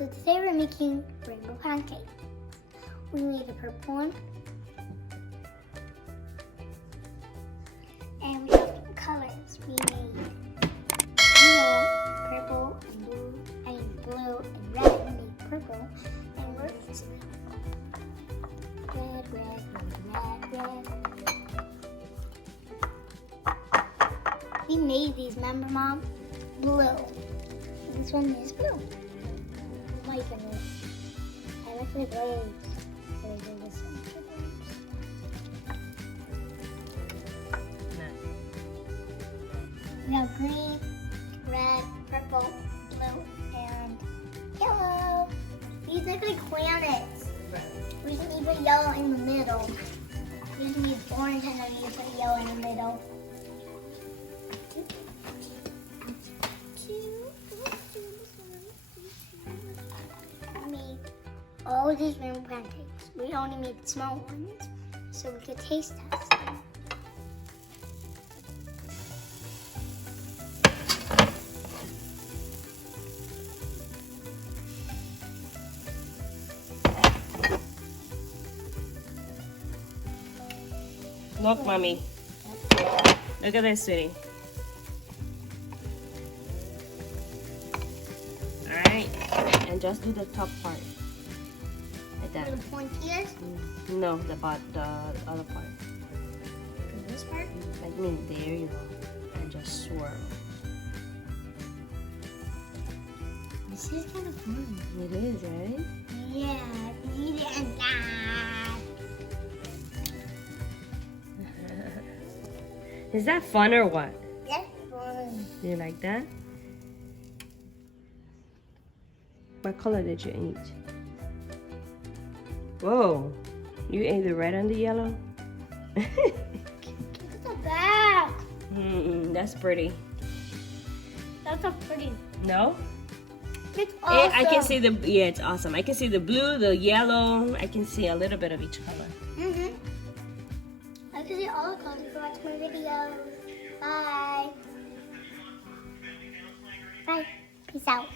So today we're making rainbow pancakes. We made the purple one. And we have colors. We made yellow, purple, and blue. I mean blue and red. We made purple and red. Red. We made these, remember, Mom? Blue. This one is blue. Oh my goodness. I like my blades. So I do this one for blades. We have green, red, purple, blue, and yellow. These look like planets. We just need the yellow in the middle. We just need orange and then we just put yellow in the middle. All these rainbow pancakes. We only made small ones so we could taste test them. Look, Mommy. Look at this, sweetie. Alright, and just do the top part. Like that. Where the pointy is? No, the other part. This part? Like me, there you go. And just swirl. This is kind of fun. It is, right? Yeah, eat it and that. Is that fun or what? That's fun. Do you like that? What color did you eat? Whoa, you ate the red and the yellow? Look at the back. That's pretty. That's not pretty. No? It's awesome. I can see yeah, it's awesome. I can see the blue, the yellow. I can see a little bit of each color. I can see all the colors. You can watch my videos. Bye. Bye. Peace out.